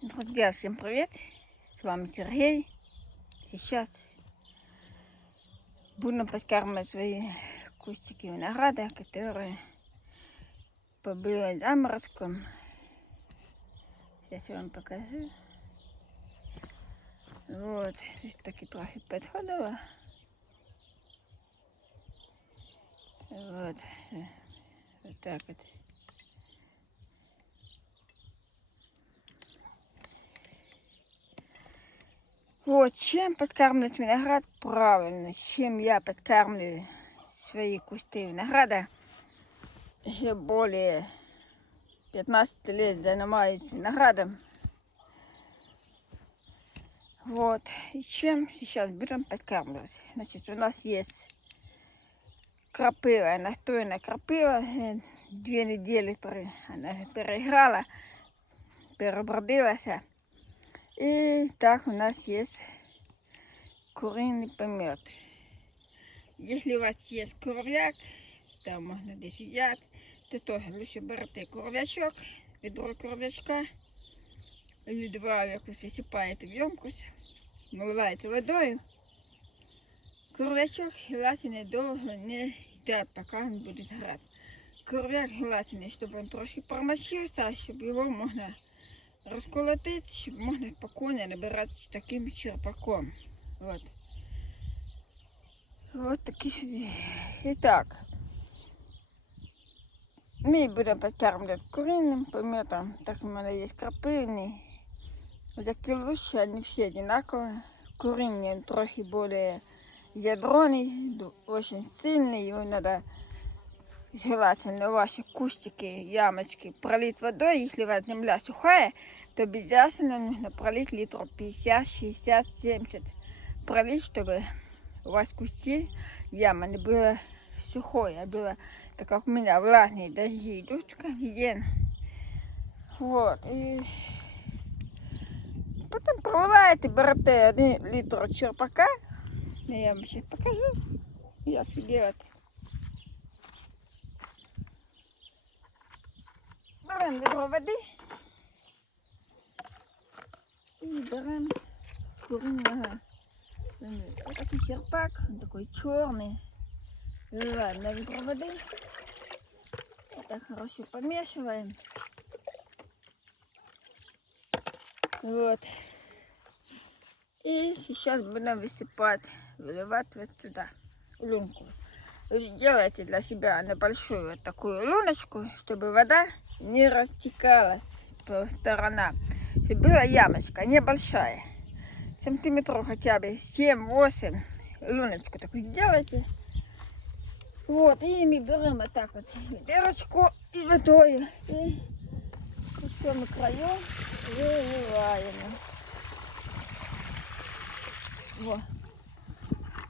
Друзья, всем привет! С вами Сергей. Сейчас будем подкармливать свои кустики винограда, которые побили заморозком. Сейчас я вам покажу. Вот, здесь таки трохи підходило. Вот, вот так вот. Вот, чем подкармливать виноград правильно, чем я подкармливаю свои кусты винограда. Еще более 15 лет занимаюсь виноградом. Вот, и чем сейчас будем подкармливать. Значит, у нас есть крапива, настойная крапива, э, две недели, три, она переиграла, перебродилась. И так у нас есть куриный помет. Если у вас есть кров'як, там можна десь взяти, то теж лучше берете кров'ячок, відро кров'ячка, два якось висипаєте в ємкость, наливаєте водою. Кров'ячок желательно довго не ждать, поки він буде грати. Кров'як желательно, щоб він трошки промочився, щоб його можна розколотити, щоб можна спокійно набирати таким черпаком. Вот. Вот такі сюди. І так. Ми будемо підкармлювати куринним пометом. Так у мене є крапивний. Такі лучше, вони всі одинакові. Куриный он трохи более ядроный, ду- очень сильный. Его надо желательно ваши кустики, ямочки пролить водой. Если у вас земля сухая, то обязательно нужно пролить литров 50, 60, 70. Пролить, чтобы у вас кусти, яма не было сухой, а было, так как у меня влажные дожди идут каждый день. Вот, и потом проливаєте, берете один літр черпака. Я вам ще покажу, як це Беремо відро води і беремо куриного помета. Вот такой черпак, он такой черный. Заливаем на ведро воды. Вот так хорошо помешиваем. Вот. И сейчас будем высыпать, выливать вот сюда, в лунку. Делайте для себя небольшую такую луночку, чтобы вода не растекалась по сторонам. Чтобы была ямочка небольшая. Сантиметров хотя бы 7-8. Луночку такую делайте. Вот, и мы берем вот так вот дырочку и водой. И всему краю выливаем. Вот.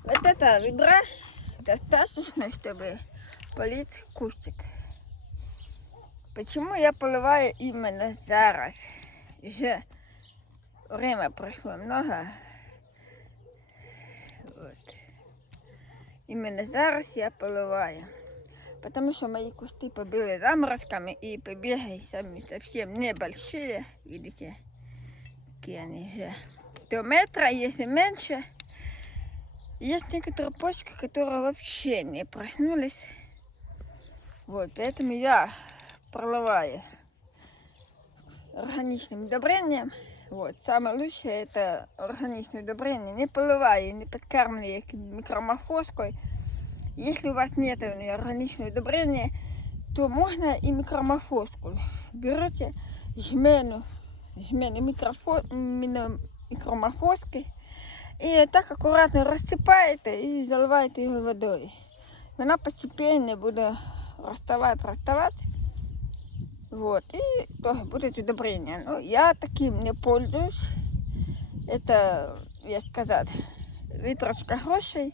Вот это ведра достаточно, чтобы полить кустик. Почему я поливаю именно зараз? Уже время прошло много. Вот. Именно зараз я поливаю. Потому что мои кусты побили заморозками и побеги сами совсем небольшие. Видите, какие они же. До метра, если меньше. Есть некоторые почки, которые вообще не проснулись. Вот, поэтому я проливаю органичным удобрением. Вот, самое лучшее это органичное удобрение. Не поливаю, не подкармливаю микроморфозкой. Если у вас нет органичного удобрения, то можно и микроморфозку. Берете жмену, жмену микрофо, микроморфозки и так аккуратно рассыпаете и заливаете его водой. Она постепенно будет расставать, расставать. Вот, и тоже будет удобрение. Ну, я таким не пользуюсь. Это, я сказать, витрошка грошей.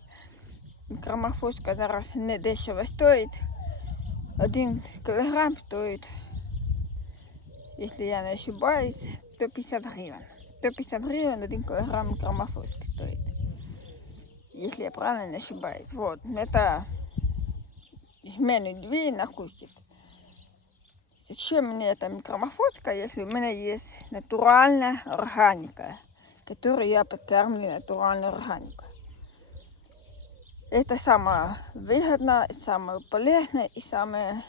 Микроморфозка зараз не дешево стоїть. Один кілограм стоїть, якщо я не ошибаюсь, 150 гривень. 150 гривен один килограмм микроморфозки стоит. Если я правильно не ошибаюсь. Вот, это жменю две на кустик. Зачем мне эта микроморфозка, если у меня есть натуральная органика, которую я подкармливаю натуральной органикой? Это самое выгодно, самое полезное и самое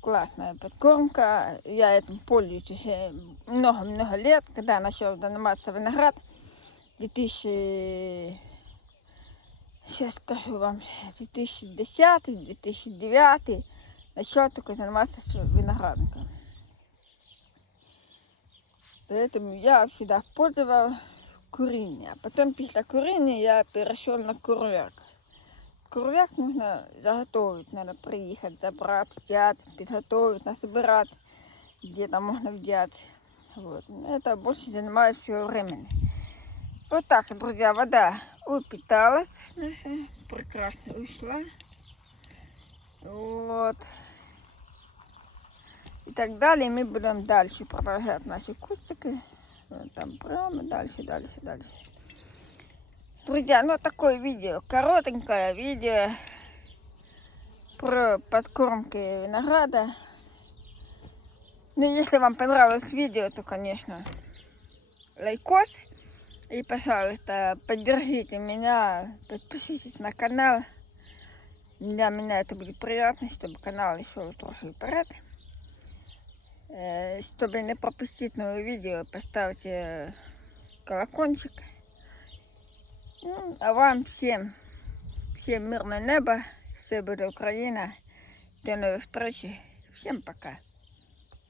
классная подкормка. Я этим пользуюсь уже много-много лет, когда начал заниматься виноград. 2000, сейчас скажу вам, 2010-2009 начал только заниматься виноградником. Поэтому я всегда пользовал курение. Потом после курения я перешел на Куряк нужно заготовить, надо приехать, забрать, взять, подготовить, насобирать, где-то можно взять. Вот. Это больше занимает все времени. Вот так, друзья, вода упиталась наша, прекрасно ушла. Вот. И так далее. Мы будем дальше продолжать наши кустики. Вот там прямо дальше, дальше, дальше. Друзья, ну такое видео, коротенькое видео про подкормки винограда. Ну, если вам понравилось видео, то, конечно, лайкос. И, пожалуйста, поддержите меня, подпишитесь на канал. Для меня это будет приятно, чтобы канал шел трохи вперед. Э, Чтобы не пропустить новые видео, поставьте колокольчик. Ну, а вам всем, всем мирного неба, все буде Україна. До нових зустрічей. Всем пока.